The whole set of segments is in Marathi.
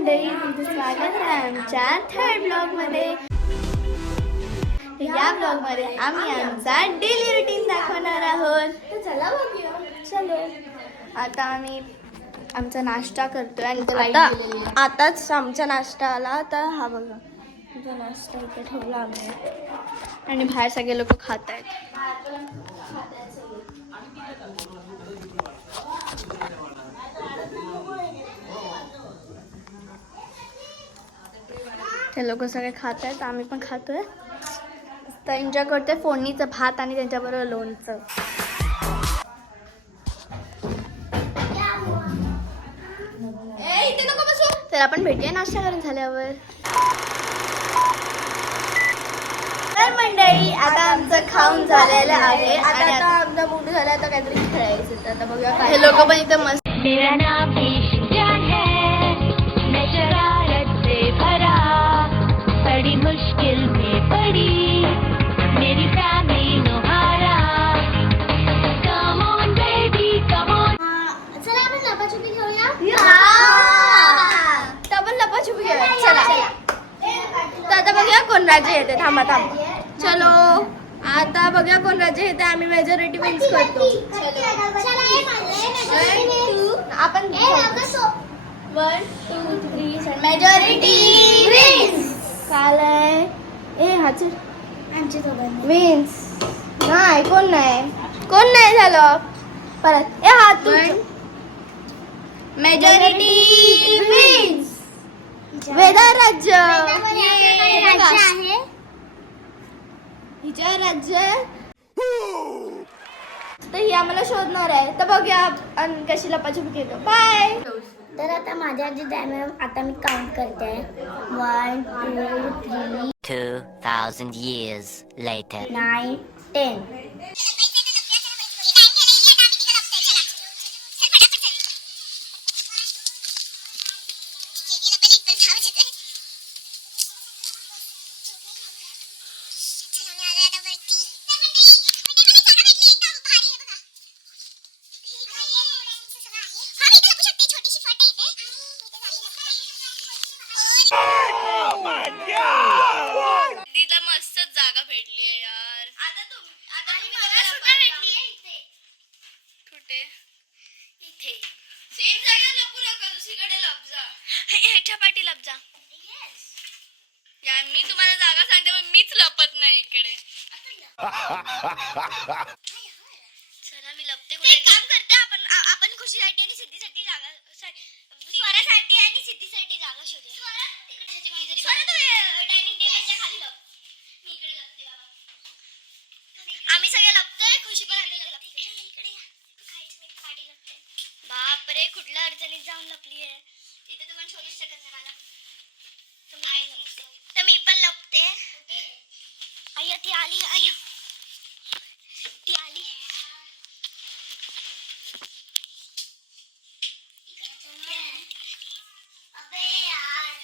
मंडळी, तुमचं स्वागत आहे आमच्या थर्ड ब्लॉग मध्ये. या ब्लॉग मध्ये आम्ही आमचा डेली रुटीन दाखवणार आहोत. तर चला बघूया. चलो. आता आम्ही आमचा नाश्ता करतोय आणि आताच आमचा नाश्ता आला. तर हा बघा आमचा नाश्ता इथे ठेवला आम्ही आणि बाहेर सगळे लोक खात आहेत. ते लोक सगळे खात आहेत, आम्ही पण खातोय. तर एन्जॉय करतोय फोडणीचं भात आणि त्यांच्याबरोबर लोणचं. तर आपण भेटूया नाश्ता करून झाल्यावर. तर मंडळी, आता आमचं खाऊन झालेलं आहे आणि आता आमचा मूड झाला. आता काहीतरी खेळायचं. तर आता बघूया. हे लोक पण इथं मस्त. मेरा नाम ईशान है, मैं शरारत से भरा, बड़ी मुश्किल में पड़ी मेरी फैमिली नोहारा. Come on baby, come on. चला आपण लपाछुपी खेळूया. तर आपण लपाछुपी खेळूया. चला. तर आता बघूया कोण राज्य येते. थांबा. चलो. आता बघूया कोण राज्य येते. आम्ही मेजॉरिटी विन्स करतो. आपण 1 2 3 मेजॉरिटी विन्स. चालय. आमचे दोघांनी विन्स नाही. कोण नाही झालं. परत हात तू. Majority wins. वेदा राज्य. राज्य आहे. हिच्या राज्य. तर ही आम्हाला शोधणार आहे. तर बघूया आपण कशी लपाछुपी खेळतो. बाय. तर आता माझ्या आजी मॅम. आता मी काउंट करते. 1 2 3 2,000 years later. 9 10. तिला मस्तच जागा भेटली आहे यार. आता मला सुद्धा भेटली आहे इथे. कुठे? इथे. सेम जागा लपू नका. दुसरीकडे लप जा. ह्याच्या पाठी लप जा. यार मी तुम्हाला जागा सांगते पण मीच लपत नाही इकडे. चला मी लपते. कुठे काम करते. आपण खुशीसाठी आणि सिद्धीसाठी जागा, स्वरासाठी आणि सिद्धीसाठी जागा शोधूया. स्वरा तू डायनिंग टेबलच्या खाली लप. मी इकडे लपते बाबा. आम्ही सगळे लपतोय. खुशी पण आम्ही लपते. इकडे या. तू काहीच मी पाठी लपते. बापरे, कुठल्या अडचणीत जाऊन लपली आहे. इथे तू पण शोधूच शकत नाही मला. तर मी पण लपते. अय्या ती आली. ती आली. अबे यार.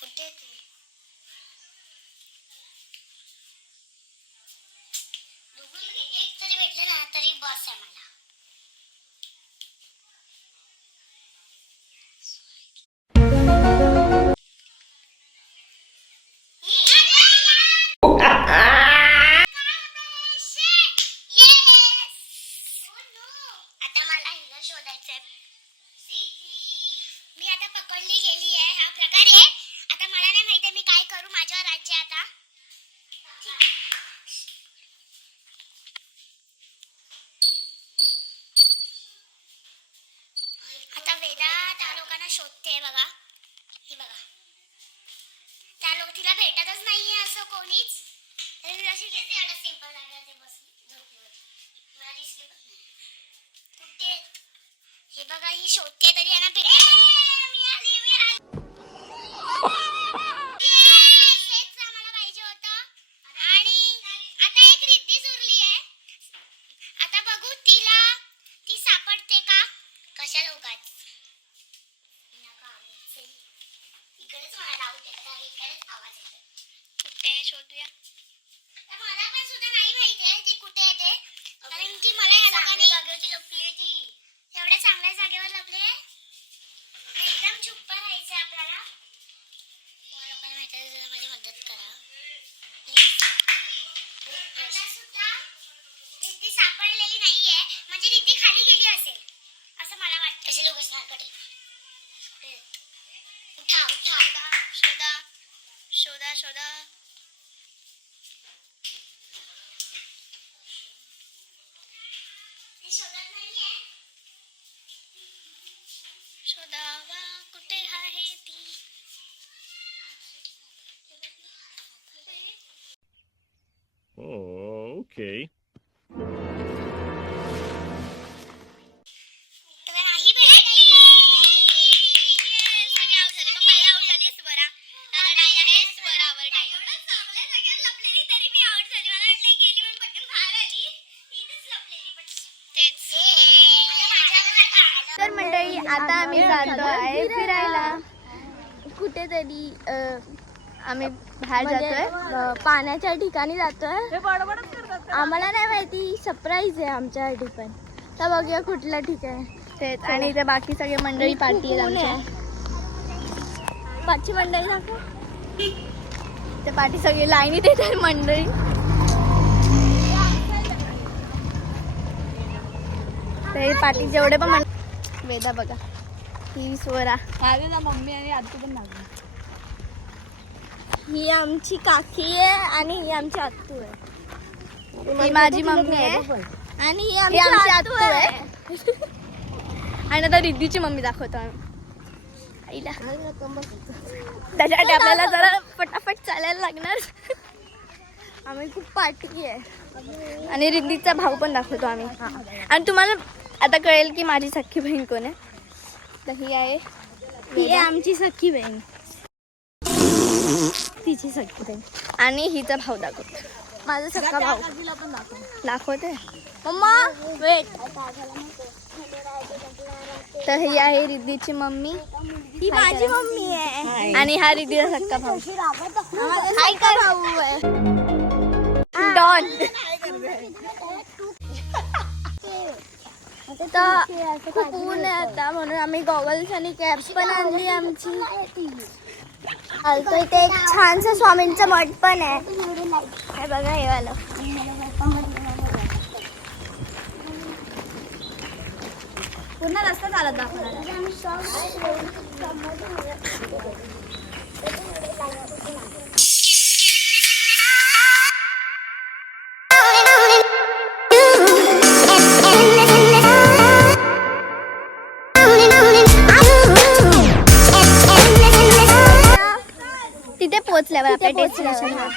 कुठे ते? एक तरी भेटले ना तरी बस आहे मला. आता मला हिला शोधायचंय. मी आता पकडली गेली आहे. हा प्रकार आहे. आता मला नाही माहिती मी काय करू. माझ्यावर राज्य आता. आता वेदा त्या लोकांना शोधते. बघा ही बघा. त्या लोक तिला भेटतच नाहीये असं कोणीच. अशी एवढा सिंपल जागा ते बसली झोपली होती. मला दिसली पण नाही. कुठे हे बघा. ही शोधते तरी यांना भेटतच नाही. आम्हाला पाहिजे होतं. आणि आता एक रिद्धीच उरली आहे. आता बघू ती सापडते का. कशा लोकांच इकडेच मला डाऊट येत. इकडेच आवाज येतो. कुठे शोधूया. शोधा शोधा. शोधावा कुठे आहे ती. Oh, okay. नाही भेटली. सगळे आउट झाले पण पहिला आउट झाली स्वरा. आता टाइम आहे स्वरावर टाइम. चांगले सगळे लपलेली तरी मी आउट झाली. मला वाटलं गेली म्हणून पटकन बाहेर आली. इथेच लपलेली पण तेच. तर मंडळी आता आम्ही जातो आहे फिरायला कुठेतरी आम्ही बाहेर जातोय पाण्याच्या ठिकाणी जातोय. आम्हाला नाही माहिती सरप्राईज आहे आमच्यासाठी पण. तर बघूया कुठलं ठिकाण तेच. आणि इथे बाकी सगळे मंडळी पार्टी आहे आमच्या. पाठची मंडळी दाखव. ते पार्टी सगळी लाईनीत येतात मंडळी. ते पार्टी जेवढे पण वेदा बघा ही स्वरा मम्मी आणि आत्तू पण लागली. ही आमची काकी आहे आणि ही आमची आत्तू आहे. ही माझी मम्मी आहे आणि ही आमची आत्तू आहे. आणि आता रिद्धीची मम्मी दाखवतो आम्ही आईला. त्याच्यासाठी आपल्याला जरा फटाफट चालायला लागणार. आम्ही खूप पार्टी आहे. आणि रिद्धीचा भाऊ पण दाखवतो आम्ही. आणि तुम्हाला आता कळेल की माझी सख्खी बहीण कोण आहे. तर ही आहे आमची सख्खी बहीण. तिची सख्खी बहीण. आणि हिचा भाऊ दाखवतो. माझा सख्खा भाऊ दाखवते. Mamma wait. तर ही आहे रिद्धीची मम्मी. ही माझी मम्मी आहे. आणि हा रिद्धीचा सख्खा भाऊ. हाय का भाऊ आहे डॉन. तर खूप ऊन आहे आता म्हणून आम्ही गॉगल्स आणि कॅप पण आणली आमची. इथे एक छानसं स्वामींचं मठ पण आहे. हे बघा हे वालं. पूर्ण रस्ता चालत दाखवला. तिथे पोहोचल्यावर आपल्या डेस्टिनेशनवर